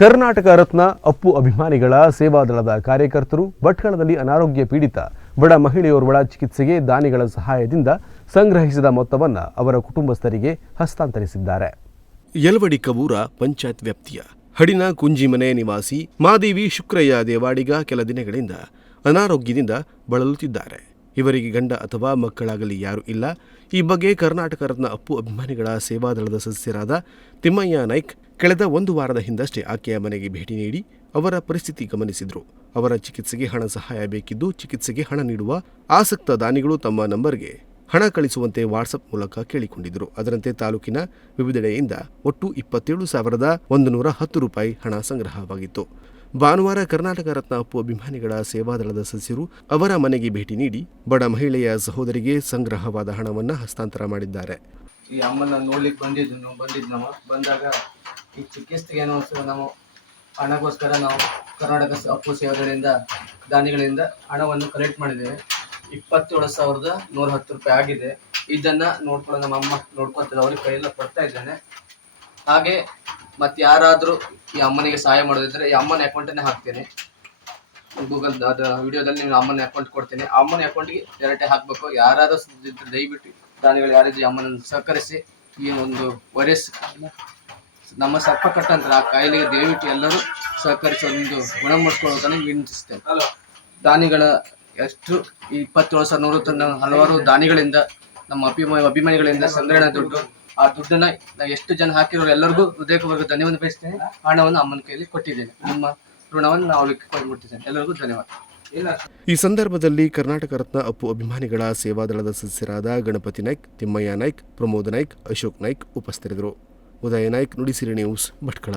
ಕರ್ನಾಟಕ ರತ್ನ ಅಪ್ಪು ಅಭಿಮಾನಿಗಳ ಸೇವಾದಳದ ಕಾರ್ಯಕರ್ತರು ಭಟ್ಕಳದಲ್ಲಿ ಅನಾರೋಗ್ಯ ಪೀಡಿತ ಬಡ ಮಹಿಳೆಯೋರ್ವಳ ಚಿಕಿತ್ಸೆಗೆ ದಾನಿಗಳ ಸಹಾಯದಿಂದ ಸಂಗ್ರಹಿಸಿದ ಮೊತ್ತವನ್ನು ಅವರ ಕುಟುಂಬಸ್ಥರಿಗೆ ಹಸ್ತಾಂತರಿಸಿದ್ದಾರೆ. ಯಲವಡಿಕವೂರ ಪಂಚಾಯತ್ ವ್ಯಾಪ್ತಿಯ ಹಡಿನ ಕುಂಜಿಮನೆ ನಿವಾಸಿ ಮಾದೇವಿ ಶುಕ್ರಯ್ಯ ದೇವಾಡಿಗ ಕೆಲ ದಿನಗಳಿಂದ ಅನಾರೋಗ್ಯದಿಂದ ಬಳಲುತ್ತಿದ್ದಾರೆ. ಇವರಿಗೆ ಗಂಡ ಅಥವಾ ಮಕ್ಕಳಾಗಲಿ ಯಾರೂ ಇಲ್ಲ. ಈ ಬಗ್ಗೆ ಕರ್ನಾಟಕ ರತ್ನ ಅಪ್ಪು ಅಭಿಮಾನಿಗಳ ಸೇವಾದಳದ ಸದಸ್ಯರಾದ ತಿಮ್ಮಯ್ಯ ನಾಯ್ಕ್ ಕಳೆದ ಒಂದು ವಾರದ ಹಿಂದಷ್ಟೇ ಆಕೆಯ ಮನೆಗೆ ಭೇಟಿ ನೀಡಿ ಅವರ ಪರಿಸ್ಥಿತಿ ಗಮನಿಸಿದರು. ಅವರ ಚಿಕಿತ್ಸೆಗೆ ಹಣ ಸಹಾಯ ಬೇಕಿದ್ದು ಚಿಕಿತ್ಸೆಗೆ ಹಣ ನೀಡುವ ಆಸಕ್ತ ದಾನಿಗಳು ತಮ್ಮ ನಂಬರ್ಗೆ ಹಣ ಕಳಿಸುವಂತೆ ವಾಟ್ಸಪ್ ಮೂಲಕ ಕೇಳಿಕೊಂಡಿದ್ದರು. ಅದರಂತೆ ತಾಲೂಕಿನ ವಿವಿಧೆಡೆಯಿಂದ ಒಟ್ಟು 27,110 ರೂಪಾಯಿ ಹಣ ಸಂಗ್ರಹವಾಗಿತ್ತು. ಭಾನುವಾರ ಕರ್ನಾಟಕ ರತ್ನ ಅಪ್ಪು ಅಭಿಮಾನಿಗಳ ಸೇವಾದಳದ ಸದಸ್ಯರು ಅವರ ಮನೆಗೆ ಭೇಟಿ ನೀಡಿ ಬಡ ಮಹಿಳೆಯ ಸಹೋದರಿಗೆ ಸಂಗ್ರಹವಾದ ಹಣವನ್ನು ಹಸ್ತಾಂತರ ಮಾಡಿದ್ದಾರೆ. ಈ ಅಮ್ಮನ ನೋಡ್ಲಿಕ್ಕೆ ಬಂದಿದ್ದು ಬಂದಾಗ ಈ ಚಿಕಿತ್ಸೆಗೆ ಏನೋ ನಾವು ಹಣಗೋಸ್ಕರ ನಾವು ಕರ್ನಾಟಕ ಅಪ್ಪು ಸೇವಾದಳದಿಂದ ದಾನಿಗಳಿಂದ ಹಣವನ್ನು ಕಲೆಕ್ಟ್ ಮಾಡಿದ್ದೇವೆ. 27,110 ರೂಪಾಯಿ ಆಗಿದೆ. ಇದನ್ನ ನೋಡ್ಕೊಂಡು ನಮ್ಮ ಅಮ್ಮ ನೋಡ್ಕೊತಾರೆ, ಅವ್ರಿಗೆ ಕೈಯೆಲ್ಲ ಕೊಡ್ತಾ ಇದ್ದೇನೆ. ಹಾಗೆ ಮತ್ತೆ ಯಾರಾದರೂ ಈ ಅಮ್ಮನಿಗೆ ಸಹಾಯ ಮಾಡೋದಿದ್ರೆ ಈ ಅಮ್ಮನ ಅಕೌಂಟನ್ನೇ ಹಾಕ್ತೇನೆ. ಗೂಗಲ್ ಅದು ವಿಡಿಯೋದಲ್ಲಿ ನೀವು ಅಮ್ಮನ ಅಕೌಂಟ್ ಕೊಡ್ತೇನೆ. ಅಮ್ಮನ ಅಕೌಂಟ್ಗೆ ಡೈರೆಕ್ಟ್ ಹಾಕಬೇಕು. ಯಾರಾದರೂ ದಯವಿಟ್ಟು ದಾನಿಗಳು ಯಾರಿದ್ರು ಅಮ್ಮನನ್ನು ಸಹಕರಿಸಿ ಈ ಒಂದು ವೈರಸ್ ನಮ್ಮ ಸರ್ಪ ಕಟ್ಟಂತ ಆ ಕಾಯಿಲೆಗೆ ದಯವಿಟ್ಟು ಎಲ್ಲರೂ ಸಹಕರಿಸಿ ಒಂದು ಗುಣಮುಟ್ಟಿಸ್ಕೊಳ್ಳೋದನ್ನು ವಿನಂತಿಸ್ತೇನೆ. ದಾನಿಗಳ ಎಷ್ಟು 27,110 ಹಲವಾರು ದಾನಿಗಳಿಂದ ನಮ್ಮ ಅಭಿಮಾನಿಗಳಿಂದ ಸಂಗ್ರಹಣ ದುಡ್ಡು, ಆ ದುಡ್ಡನ್ನ ಎಷ್ಟು ಜನ ಹಾಕಿರೋರು ಎಲ್ಲರಿಗೂ ಹೃದಯಪೂರ್ವಕ ಧನ್ಯವಾದ ಬಯಸ್ತೇನೆ. ಹಣವನ್ನು ಅಮ್ಮನ ಕೈಯಲ್ಲಿ ಕೊಟ್ಟಿದ್ದೇನೆ. ನಿಮ್ಮ ಋಣವನ್ನು ನಾವು ಕೊಟ್ಬಿಡ್ತಿದ್ದೇನೆ. ಎಲ್ಲರಿಗೂ ಧನ್ಯವಾದ. ಈ ಸಂದರ್ಭದಲ್ಲಿ ಕರ್ನಾಟಕ ರತ್ನ ಅಪ್ಪು ಅಭಿಮಾನಿಗಳ ಸೇವಾದಳದ ಸದಸ್ಯರಾದ ಗಣಪತಿ ನಾಯ್ಕ್, ತಿಮ್ಮಯ್ಯ ನಾಯ್ಕ್, ಪ್ರಮೋದ್ ನಾಯ್ಕ್, ಅಶೋಕ್ ನಾಯ್ಕ್ ಉಪಸ್ಥಿತರಿದ್ದರು. ಉದಯ ನಾಯ್ಕ್, ನುಡಿಸಿರಿ ನ್ಯೂಸ್, ಭಟ್ಕಳ.